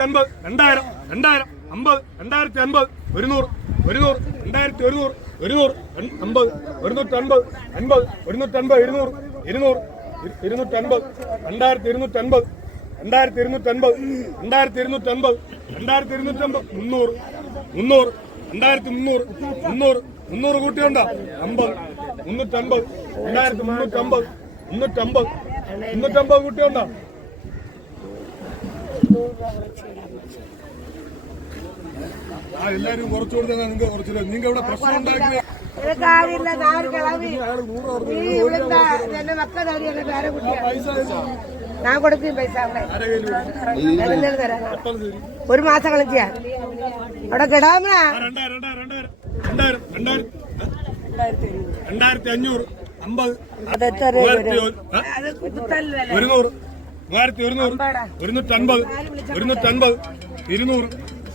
അൻപത് രണ്ടായിരം രണ്ടായിരം അമ്പത് രണ്ടായിരത്തി അൻപത് ഒരുന്നൂറ് ഒരുന്നൂറ് രണ്ടായിരത്തി ഒരുന്നൂറ് ഒരുന്നൂറ് അമ്പത് ഒരുന്നൂറ്റി അൻപത് അൻപത് ഒരുന്നൂറ്റി അൻപത് ഇരുന്നൂറ് ഇരുന്നൂറ് ഇരു- ഇരുന്നൂറ്റി അൻപത് രണ്ടായിരത്തി ഇരുന്നൂറ്റി അൻപത് രണ്ടായിരത്തി ഇരുന്നൂറ്റി അൻപത് രണ്ടായിരത്തി ഇരുന്നൂറ്റി അൻപത് രണ്ടായിരത്തി ഇരുന്നൂറ്റി അൻപത് മുന്നൂറ് മുന്നൂറ് രണ്ടായിരത്തി മുന്നൂറ് മുന്നൂറ് മുന്നൂറ് കൂട്ടിയുണ്ടോ? അമ്പത് മുന്നൂറ്റമ്പത് രണ്ടായിരത്തി മുന്നൂറ്റമ്പത് മുന്നൂറ്റമ്പത് മുന്നൂറ്റമ്പത് കൂട്ടിയുണ്ടോ? എല്ലാരും കുറച്ചു നിങ്ങൾക്ക് കുറച്ചു നിങ്ങൾ ഇവിടെ പ്രശ്നം ഉണ്ടാക്കി ഞാൻ കൊടുക്കും പൈസ ഒരു മാസം കളിക്കാ അവിടെ കിടാമനാ രണ്ടായിരത്തി അഞ്ഞൂറ് അമ്പത്. ഒരു നൂറ് മൂവായിരത്തി ഒരുന്നൂറ് ഒരുന്നൂറ്റൻപത് ഒരുന്നൂറ്റൻപത് ഇരുന്നൂറ്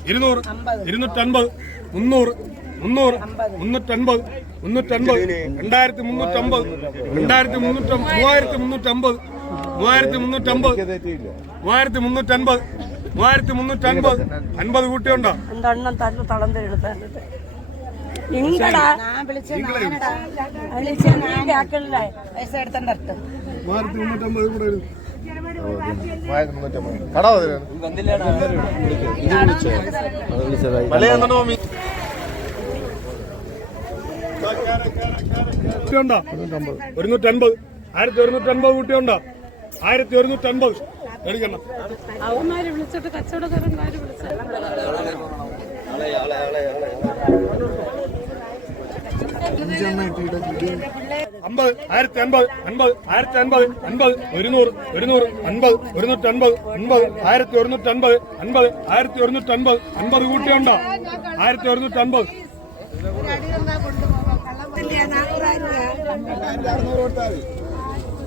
ഇരുന്നൂറ് ഇരുന്നൂറ്റൻപത് മുന്നൂറ് മുന്നൂറ് മുന്നൂറ്റൻപത് മുന്നൂറ്റൻപത് രണ്ടായിരത്തി മുന്നൂറ്റമ്പത് രണ്ടായിരത്തി മുന്നൂറ്റ മൂവായിരത്തി മുന്നൂറ്റമ്പത് മൂവായിരത്തി മുന്നൂറ്റമ്പത് മൂവായിരത്തി മുന്നൂറ്റൻപത് മൂവായിരത്തി മുന്നൂറ്റൻപത്. അൻപത് കൂട്ടിയുണ്ടോ? നിങ്ങളടാ വിളിച്ച വിളിച്ച ഞാൻ ബാക്കിലുള്ള പൈസ എടുത്തണ്ടർത്ത് മൂവായിരത്തി മുന്നൂറ്റമ്പത് കൂടെ ഒരുന്നൂറ്റൻപത് ആയിരത്തി ഒരുന്നൂറ്റൻപത് കുട്ടിയുണ്ടോ? ആയിരത്തി ഒരുന്നൂറ്റൻപത് എടുക്കണം അവന്മാര് വിളിച്ചിട്ട് കച്ചവടക്കാരന്മാര് വിളിച്ചു. അമ്പത് ആയിരത്തി അൻപത് അൻപത് ആയിരത്തി അൻപത് അൻപത് ഒരുന്നൂറ് ഒരുന്നൂറ് അൻപത് ഒരുന്നൂറ്റി അൻപത് അൻപത് ആയിരത്തി ഒരുന്നൂറ്റി അൻപത് അൻപത് ആയിരത്തി ഒരുന്നൂറ്റി അൻപത് അൻപത് കൂട്ടിയുണ്ടോ? ആയിരത്തി ഒരുന്നൂറ്റി അൻപത്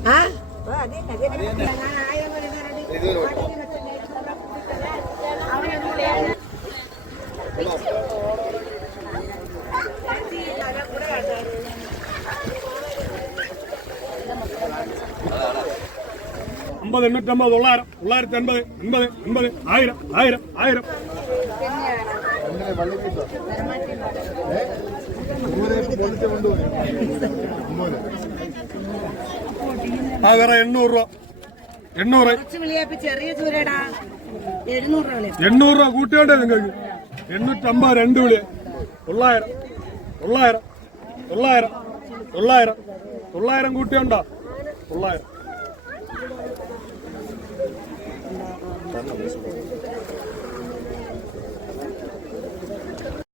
ആ? അമ്പത് എണ്ണൂറ്റമ്പത് തൊള്ളായിരം തൊള്ളായിരത്തി അൻപത് അൻപത് അൻപത് ആയിരം ആയിരം ആയിരം. ആ വേറെ എണ്ണൂറ് രൂപ. എണ്ണൂറ്. എണ്ണൂറ് രൂപ കൂട്ടിയോണ്ടേ നിങ്ങൾക്ക്? എണ്ണൂറ്റമ്പത് രണ്ട് വിളി. തൊള്ളായിരം തൊള്ളായിരം തൊള്ളായിരം തൊള്ളായിരം തൊള്ളായിരം കൂട്ടിയോണ്ടോ? തൊള്ളായിരം. Tamam mı?